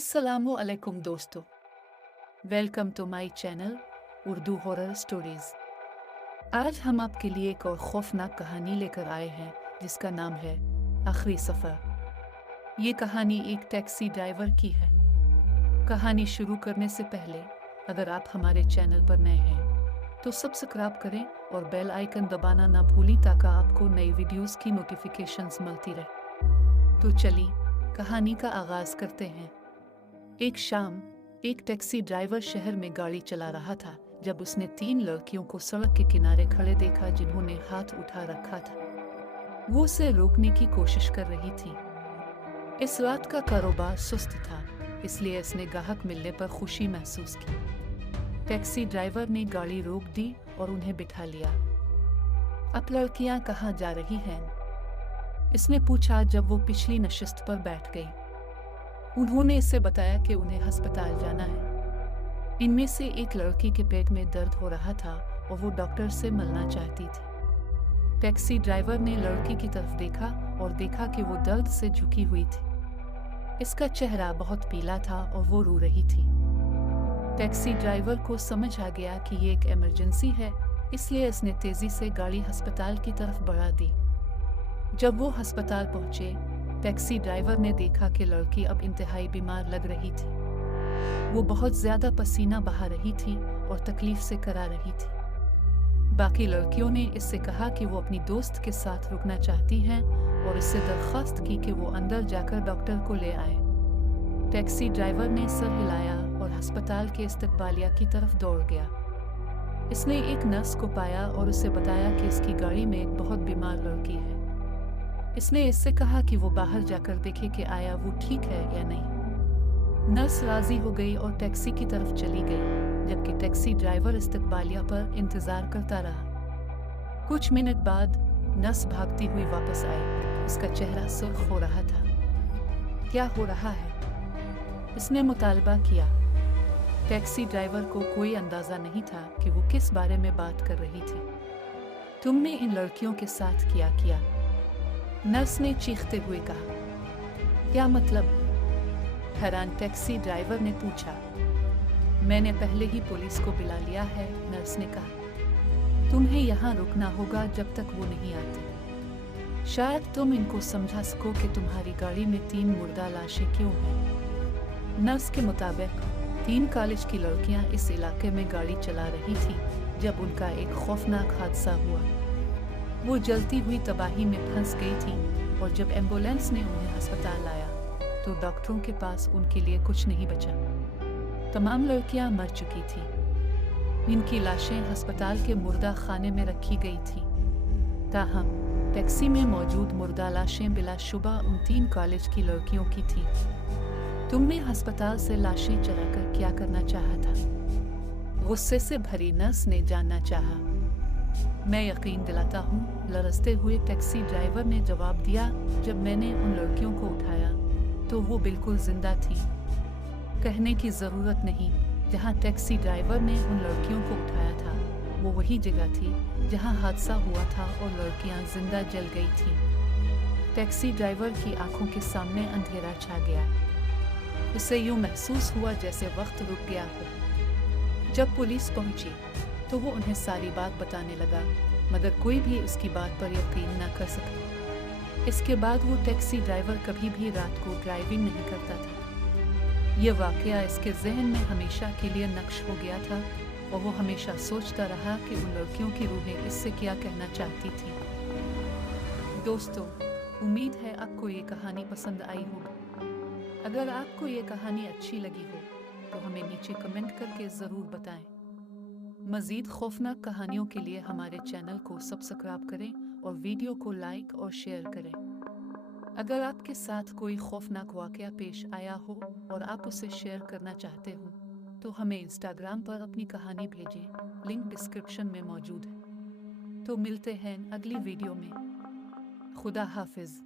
अस्सलामु अलैकुम दोस्तों, welcome to my channel Urdu horror stories. आज हम आपके लिए एक और खौफनाक कहानी लेकर आए हैं जिसका नाम है आखिरी सफ़र। ये कहानी एक टैक्सी ड्राइवर की है। कहानी शुरू करने से पहले अगर आप हमारे चैनल पर नए हैं तो सब्सक्राइब करें और बेल आइकन दबाना ना भूलें ताकि आपको नई वीडियोस की नोटिफिकेशंस मिलती रहे। तो चलिए कहानी का आगाज़ करते हैं। एक शाम एक टैक्सी ड्राइवर शहर में गाड़ी चला रहा था जब उसने 3 लड़कियों को सड़क के किनारे खड़े देखा जिन्होंने हाथ उठा रखा था। वो उसे रोकने की कोशिश कर रही थी। इस रात का कारोबार सुस्त था, इसलिए उसने ग्राहक मिलने पर खुशी महसूस की। टैक्सी ड्राइवर ने गाड़ी रोक दी और उन्हें बिठा लिया। अब लड़कियां कहाँ जा रही हैं? इसने पूछा जब वो पिछली नशिस्त पर बैठ गई। उन्होंने इससे बताया कि उन्हें अस्पताल जाना है। इनमें से एक लड़की के पेट में दर्द हो रहा था और वो डॉक्टर से मिलना चाहती थी। टैक्सी ड्राइवर ने लड़की की तरफ देखा और देखा कि वो दर्द से झुकी हुई थी। इसका चेहरा बहुत पीला था और वो रो रही थी। टैक्सी ड्राइवर को समझ आ गया कि ये एक इमरजेंसी है, इसलिए उसने तेजी से गाड़ी अस्पताल की तरफ बढ़ा दी। जब वो अस्पताल पहुंचे, टैक्सी ड्राइवर ने देखा कि लड़की अब इंतहाई बीमार लग रही थी। वो बहुत ज्यादा पसीना बहा रही थी और तकलीफ से करा रही थी। बाकी लड़कियों ने इससे कहा कि वो अपनी दोस्त के साथ रुकना चाहती हैं और इससे दरख्वास्त की कि वो अंदर जाकर डॉक्टर को ले आए। टैक्सी ड्राइवर ने सर हिलाया और अस्पताल के इस्तकबालिया की तरफ दौड़ गया। इसने एक नर्स को पाया और उसे बताया कि इसकी गाड़ी में एक बहुत बीमार लड़की है। इसने इससे कहा कि वो बाहर जाकर देखे कि आया वो ठीक है या नहीं। नर्स राजी हो गई और टैक्सी की तरफ चली गई, जबकि टैक्सी ड्राइवर इस्तकबालिया पर इंतजार करता रहा। कुछ मिनट बाद नर्स भागती हुई वापस आई। उसका चेहरा सुर्ख हो रहा था। क्या हो रहा है? इसने मुतालबा किया। टैक्सी ड्राइवर को कोई अंदाजा नहीं था कि वो किस बारे में बात कर रही थी। तुमने इन लड़कियों के साथ क्या किया? नर्स ने चीखते हुए कहा। क्या मतलब? हैरान टैक्सी ड्राइवर ने पूछा। मैंने पहले ही पुलिस को बुला लिया है, नर्स ने कहा। तुम्हें यहाँ रुकना होगा जब तक वो नहीं आते। शायद तुम इनको समझा सको कि तुम्हारी गाड़ी में 3 मुर्दा लाशें क्यों हैं। नर्स के मुताबिक 3 कॉलेज की लड़कियां इस इलाके में गाड़ी चला रही थी जब उनका एक खौफनाक हादसा हुआ। वो जलती हुई तबाही में फंस गई थी और जब एम्बुलेंस ने उन्हें अस्पताल लाया तो डॉक्टरों के पास उनके लिए कुछ नहीं बचा। तमाम लड़कियां मर चुकी थी। इनकी लाशें अस्पताल के मुर्दा खाने में रखी गई थी। ताहम टैक्सी में मौजूद मुर्दा लाशें बिलाशुबा उन 3 कॉलेज की लड़कियों की थी। तुमने अस्पताल से लाशें चराकर क्या करना चाहा था? गुस्से से भरी नर्स ने जानना चाहा। मैं यकीन दिलाता हूँ, लरजते हुए टैक्सी ड्राइवर ने जवाब दिया। जब मैंने उन लड़कियों को उठाया तो वो बिल्कुल जिंदा थी। कहने की ज़रूरत नहीं, जहाँ टैक्सी ड्राइवर ने उन लड़कियों को उठाया था वो वही जगह थी जहाँ हादसा हुआ था और लड़कियाँ जिंदा जल गई थी। टैक्सी ड्राइवर की आंखों के सामने अंधेरा छा गया। उसे यूँ महसूस हुआ जैसे वक्त रुक गया हो। जब पुलिस पहुंची तो वो उन्हें सारी बात बताने लगा, मगर कोई भी उसकी बात पर यकीन न कर सका। इसके बाद वो टैक्सी ड्राइवर कभी भी रात को ड्राइविंग नहीं करता था। यह वाकया इसके जहन में हमेशा के लिए नक्श हो गया था और वो हमेशा सोचता रहा कि उन लड़कियों की रूहें इससे क्या कहना चाहती थी। दोस्तों, उम्मीद है आपको ये कहानी पसंद आई होगी। अगर आपको ये कहानी अच्छी लगी हो तो हमें नीचे कमेंट करके ज़रूर बताएं। मज़ीद खौफनाक कहानियों के लिए हमारे चैनल को सब्सक्राइब करें और वीडियो को लाइक और शेयर करें। अगर आपके साथ कोई खौफनाक वाक़या पेश आया हो और आप उसे शेयर करना चाहते हो तो हमें इंस्टाग्राम पर अपनी कहानी भेजें, लिंक डिस्क्रिप्शन में मौजूद है। तो मिलते हैं अगली वीडियो में। खुदा हाफिज़।